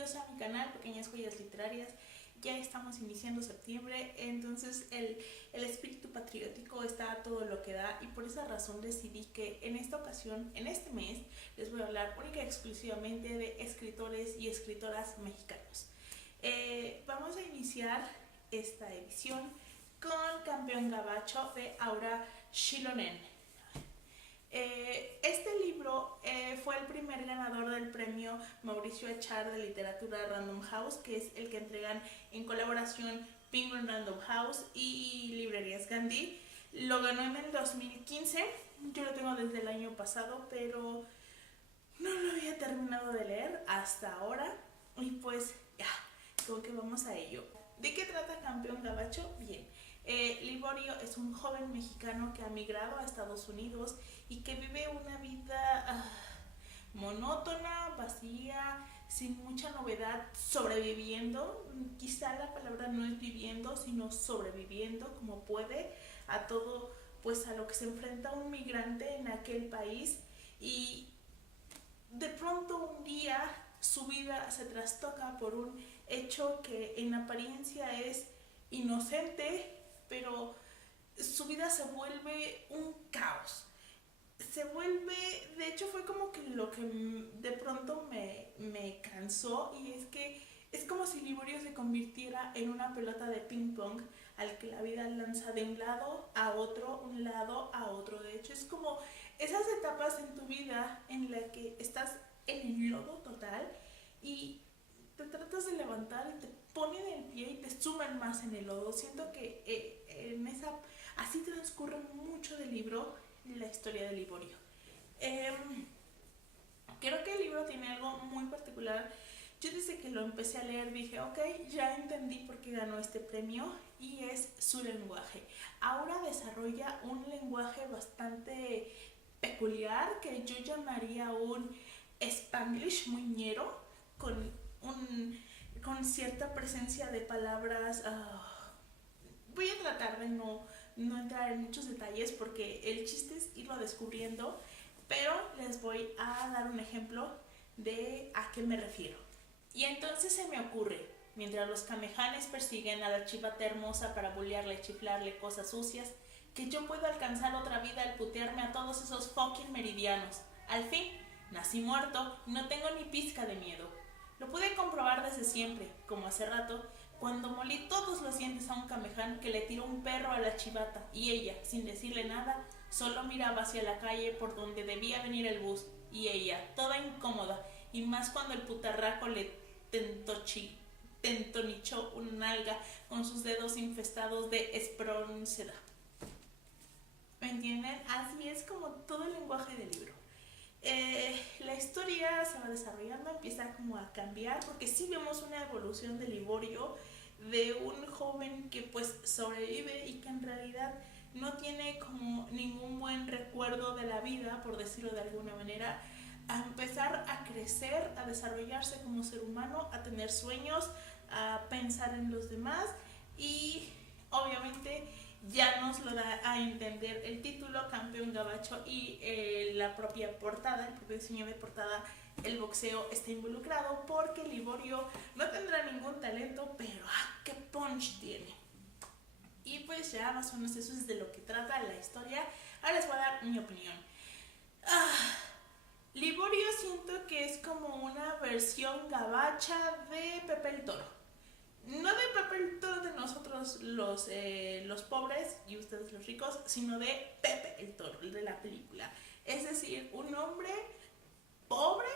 bienvenidos a mi canal Pequeñas Joyas Literarias. Ya estamos iniciando septiembre, entonces el espíritu patriótico está a todo lo que da y por esa razón decidí que en esta ocasión, en este mes, les voy a hablar única y exclusivamente de escritores y escritoras mexicanos. Vamos a iniciar esta edición con Campeón Gabacho de Aura Xilonen. Este libro fue el primer ganador del premio Mauricio Echar de literatura Random House, que es el que entregan en colaboración Penguin Random House y Librerías Gandhi. Lo ganó en el 2015, yo lo tengo desde el año pasado, pero no lo había terminado de leer hasta ahora y pues ya, como que vamos a ello. ¿De qué trata Campeón Gabacho? Bien, Liborio es un joven mexicano que ha migrado a Estados Unidos y que vive una vida monótona, vacía, sin mucha novedad, sobreviviendo. Quizá la palabra no es viviendo, sino sobreviviendo como puede a todo, pues a lo que se enfrenta un migrante en aquel país. Y de pronto un día su vida se trastoca por un hecho que en apariencia es inocente, pero su vida se vuelve un caos. Se vuelve, de hecho fue como que lo que de pronto me cansó, y es que es como si Liborio se convirtiera en una pelota de ping pong al que la vida lanza de un lado a otro, un lado a otro. De hecho es como esas etapas en tu vida en la que estás en el lodo total y te tratas de levantar y te ponen el pie y te suman más en el lodo. Siento que así transcurre mucho del libro, la historia de Liborio. Creo que el libro tiene algo muy particular. Yo desde que lo empecé a leer dije, ok, ya entendí por qué ganó este premio, y es su lenguaje. Aura desarrolla un lenguaje bastante peculiar que yo llamaría un Spanglish muy ñero, con, con cierta presencia de palabras. Voy a tratar de no entrar en muchos detalles porque el chiste es irlo descubriendo, pero les voy a dar un ejemplo de a qué me refiero. Y entonces se me ocurre, mientras los camejanes persiguen a la chivata hermosa para bullearle y chiflarle cosas sucias, que yo puedo alcanzar otra vida al putearme a todos esos fucking meridianos. Al fin, nací muerto y no tengo ni pizca de miedo. Lo pude comprobar desde siempre, como hace rato, cuando molí todos los dientes a un cameján que le tiró un perro a la chivata, y ella, sin decirle nada, solo miraba hacia la calle por donde debía venir el bus, y ella, toda incómoda, y más cuando el putarraco le tentonichó una nalga con sus dedos infestados de espronceda. ¿Me entienden? Así es como todo el lenguaje del libro. La historia se va desarrollando, empieza como a cambiar, porque sí vemos una evolución de Liborio, de un joven que pues sobrevive y que en realidad no tiene como ningún buen recuerdo de la vida, por decirlo de alguna manera, a empezar a crecer, a desarrollarse como ser humano, a tener sueños, a pensar en los demás, y obviamente ya nos lo da a entender el título Campeón Gabacho y la propia portada, el propio diseño de portada. El boxeo está involucrado porque Liborio no tendrá ningún talento, pero qué punch tiene. Y pues ya más o menos eso es de lo que trata la historia. Ahora les voy a dar mi opinión. Liborio siento que es como una versión gabacha de Pepe el Toro. No de Pepe el Toro de nosotros los pobres y ustedes los ricos, sino de Pepe el Toro, el de la película. Es decir, un hombre pobre,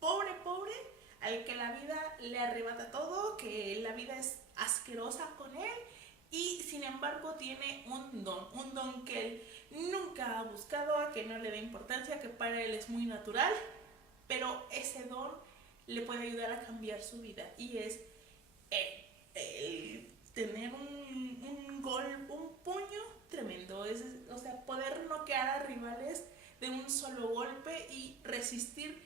pobre, al que la vida le arrebata todo, que la vida es asquerosa con él, y sin embargo tiene un don que él nunca ha buscado, que no le da importancia, que para él es muy natural, pero ese don le puede ayudar a cambiar su vida, y es tener un puño tremendo, o sea, poder noquear a rivales de un solo golpe y resistir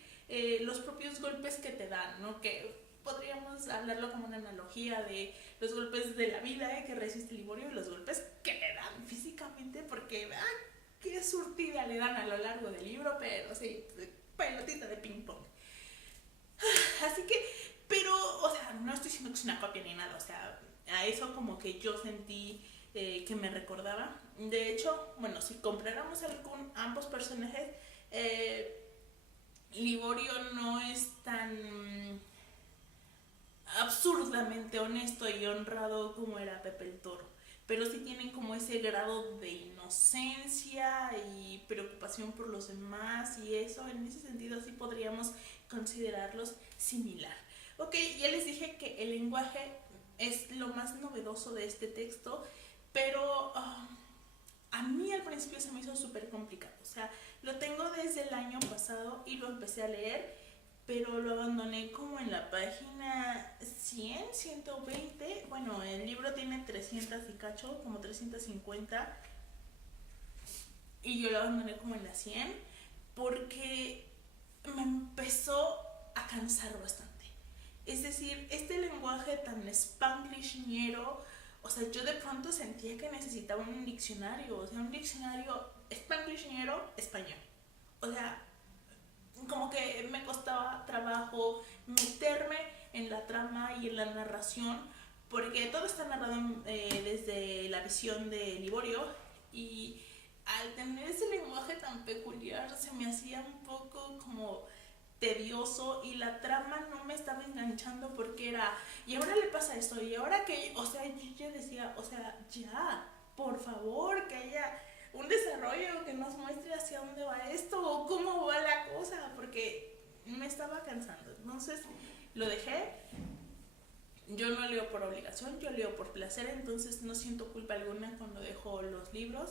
los propios golpes que te dan, ¿no? Que podríamos hablarlo como una analogía de los golpes de la vida que resiste Liborio y los golpes que le dan físicamente, porque qué surtida le dan a lo largo del libro, pero sí, pelotita de ping pong. Así que a eso como que yo sentí que me recordaba. De hecho, bueno, si comparáramos ambos personajes, Liborio no es tan absurdamente honesto y honrado como era Pepe el Toro, pero sí tienen como ese grado de inocencia y preocupación por los demás, y eso, en ese sentido sí podríamos considerarlos similar. Ok, ya les dije que el lenguaje es lo más novedoso de este texto, pero a mí al principio se me hizo súper complicado. O sea, lo tengo desde el año pasado y lo empecé a leer, pero lo abandoné como en la página 100, 120. Bueno, el libro tiene 300 y cacho, como 350, y yo lo abandoné como en la 100 porque me empezó a cansar bastante. Es decir, este lenguaje tan spanglishñero, o sea, yo de pronto sentía que necesitaba un diccionario, o sea, un diccionario spanglishñero español. O sea, como que me costaba trabajo meterme en la trama y en la narración, porque todo está narrado desde la visión de Liborio, y al tener ese lenguaje tan peculiar se me hacía un poco como tedioso, y la trama no me estaba enganchando porque era, y ahora le pasa esto, y ahora que, o sea, yo ya decía, o sea, ya, por favor, que haya un desarrollo que nos muestre hacia dónde va esto o cómo va la cosa, porque me estaba cansando. Entonces lo dejé. Yo no leo por obligación, yo leo por placer, entonces no siento culpa alguna cuando dejo los libros.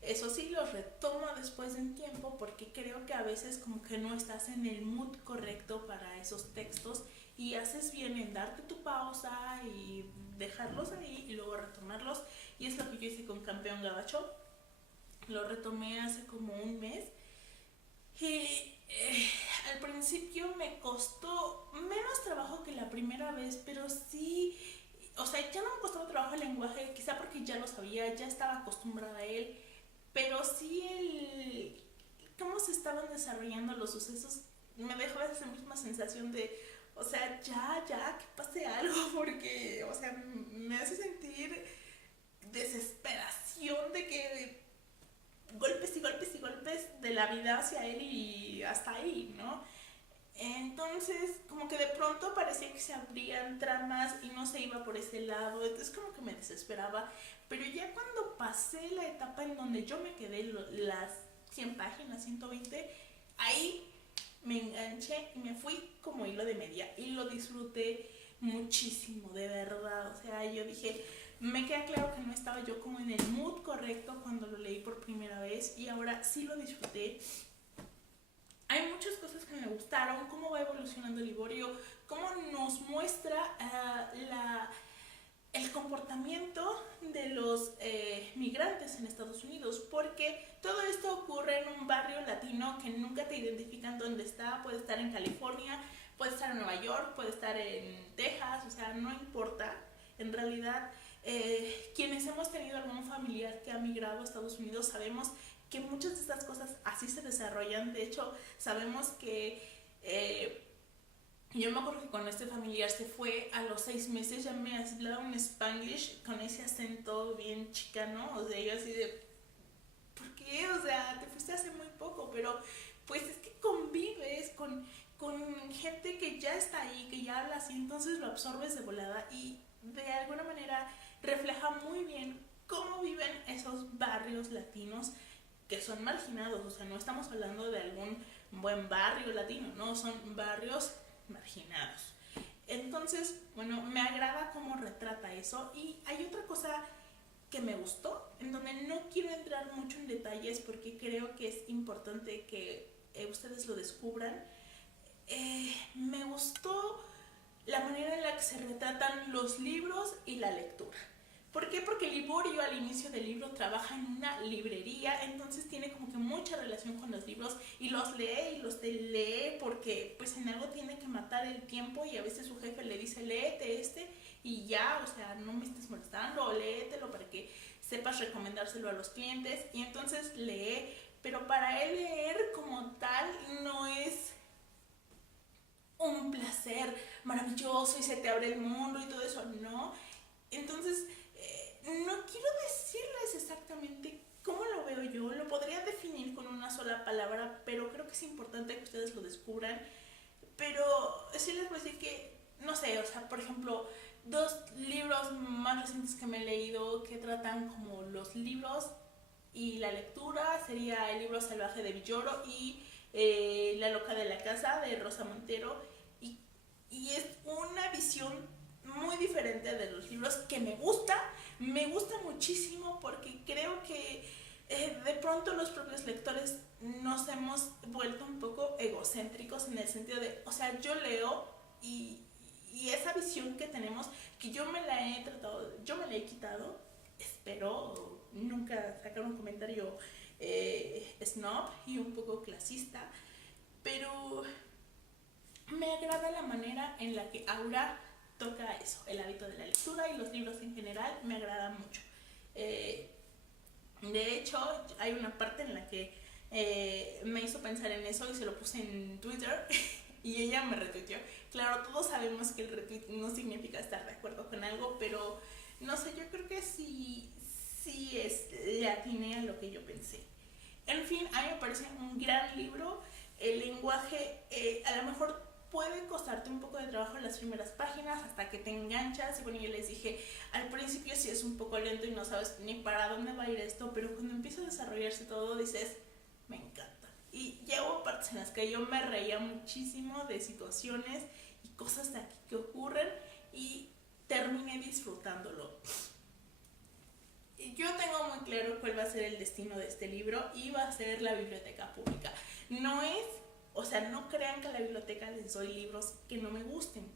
Eso sí, los retomo después de un tiempo porque creo que a veces como que no estás en el mood correcto para esos textos, y haces bien en darte tu pausa y dejarlos ahí y luego retomarlos. Y es lo que yo hice con Campeón Gabacho. Lo retomé hace como un mes y al principio me costó menos trabajo que la primera vez, pero sí, o sea, ya no me costaba trabajo el lenguaje, quizá porque ya lo sabía, ya estaba acostumbrada a él, pero sí cómo se estaban desarrollando los sucesos me dejó esa misma sensación de, o sea, ya, que pase algo, porque, o sea, me hace sentir desesperación de que golpes y golpes y golpes de la vida hacia él y hasta ahí, ¿no? Entonces, como que de pronto parecía que se abrían tramas y no se iba por ese lado, entonces como que me desesperaba. Pero ya cuando pasé la etapa en donde yo me quedé, las 100 páginas, 120, ahí me enganché y me fui como hilo de media y lo disfruté muchísimo, de verdad. O sea, yo dije, me queda claro que no estaba yo como en el mood correcto cuando lo leí por primera vez, y ahora sí lo disfruté. Hay muchas cosas que me gustaron, cómo va evolucionando Liborio, cómo nos muestra el comportamiento de los migrantes en Estados Unidos, porque todo esto ocurre en un barrio latino que nunca te identifican dónde está. Puede estar en California, puede estar en Nueva York, puede estar en Texas, o sea, no importa. En realidad, quienes hemos tenido algún familiar que ha migrado a Estados Unidos sabemos que muchas de estas cosas así se desarrollan. De hecho, sabemos que yo me acuerdo que cuando este familiar se fue, a los 6 meses ya me hablaba un Spanglish con ese acento bien chicano. O sea, yo así de, ¿por qué? O sea, te fuiste hace muy poco, pero pues es que convives con gente que ya está ahí, que ya habla así, entonces lo absorbes de volada, y de alguna manera refleja muy bien cómo viven esos barrios latinos que son marginados. O sea, no estamos hablando de algún buen barrio latino, no, son barrios marginados. Entonces, bueno, me agrada cómo retrata eso. Y hay otra cosa que me gustó, en donde no quiero entrar mucho en detalles porque creo que es importante que ustedes lo descubran. Me gustó la manera en la que se retratan los libros y la lectura. ¿Por qué? Porque Liborio al inicio del libro trabaja en una librería, entonces tiene como que mucha relación con los libros y los lee y los lee porque pues en algo tiene que matar el tiempo, y a veces su jefe le dice, léete este y ya, o sea, no me estés molestando, o léetelo para que sepas recomendárselo a los clientes. Y entonces lee, pero para él leer como tal no es un placer maravilloso y se te abre el mundo y todo eso, no. Entonces, no quiero decirles exactamente cómo lo veo yo, lo podría definir con una sola palabra, pero creo que es importante que ustedes lo descubran. Pero sí les voy a decir que, no sé, o sea, por ejemplo, dos libros más recientes que me he leído que tratan como los libros y la lectura sería El libro salvaje de Villoro y La loca de la casa de Rosa Montero. Y, y es una visión muy diferente de los libros que me gusta muchísimo porque creo que de pronto los propios lectores nos hemos vuelto un poco egocéntricos en el sentido de, o sea, yo leo y esa visión que tenemos, que yo me la he quitado, espero nunca sacar un comentario snob y un poco clasista, pero me agrada la manera en la que Aura toca eso, el hábito de la lectura y los libros en general, me agrada mucho. Eh, de hecho, hay una parte en la que me hizo pensar en eso y se lo puse en Twitter y ella me retuiteó. Claro, todos sabemos que el retweet no significa estar de acuerdo con algo, pero no sé, yo creo que le atiné a lo que yo pensé. En fin, a mí me parece un gran libro. El lenguaje a lo mejor puede costarte un poco de trabajo en las primeras páginas hasta que te enganchas. Y bueno, yo les dije, al principio sí es un poco lento y no sabes ni para dónde va a ir esto, pero cuando empieza a desarrollarse todo dices, me encanta. Y llevo partes en las que yo me reía muchísimo de situaciones y cosas de aquí que ocurren y terminé disfrutándolo. Yo tengo muy claro cuál va a ser el destino de este libro y va a ser la biblioteca pública. No es, o sea, no crean que a la biblioteca les doy libros que no me gusten.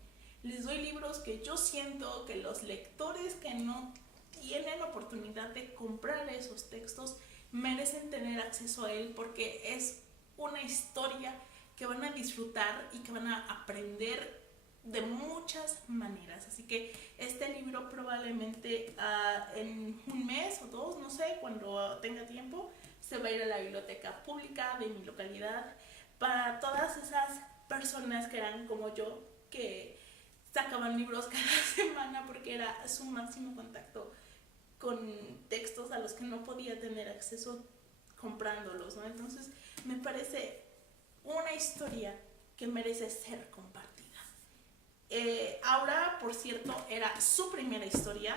Les doy libros que yo siento que los lectores que no tienen oportunidad de comprar esos textos merecen tener acceso a él porque es una historia que van a disfrutar y que van a aprender de muchas maneras. Así que este libro probablemente en un mes o dos, no sé, cuando tenga tiempo, se va a ir a la biblioteca pública de mi localidad para todas esas personas que eran como yo, que sacaban libros cada semana porque era su máximo contacto con textos a los que no podía tener acceso comprándolos, ¿no? Entonces me parece una historia que merece ser compartida. Aura, por cierto, era su primera historia,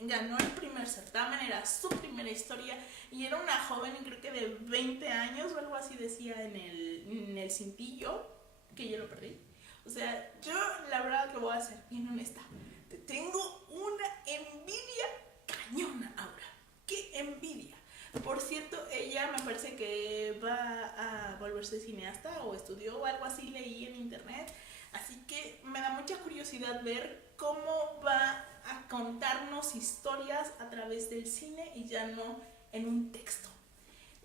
ganó el primer certamen, era su primera historia y era una joven, creo que de 20 años o algo así decía en el cintillo, que yo lo perdí. O sea, yo la verdad lo voy a ser bien honesta, te tengo una envidia cañona, Aura, qué envidia. Por cierto, ella me parece que va a volverse cineasta o estudió o algo así, leí en internet. Así que me da mucha curiosidad ver cómo va a contarnos historias a través del cine y ya no en un texto.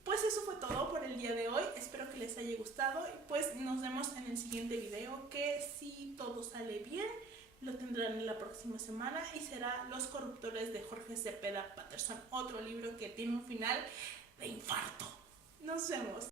Pues eso fue todo por el día de hoy, espero que les haya gustado y pues nos vemos en el siguiente video que si todo sale bien lo tendrán la próxima semana y será Los corruptores de Jorge Cepeda Patterson, otro libro que tiene un final de infarto. Nos vemos.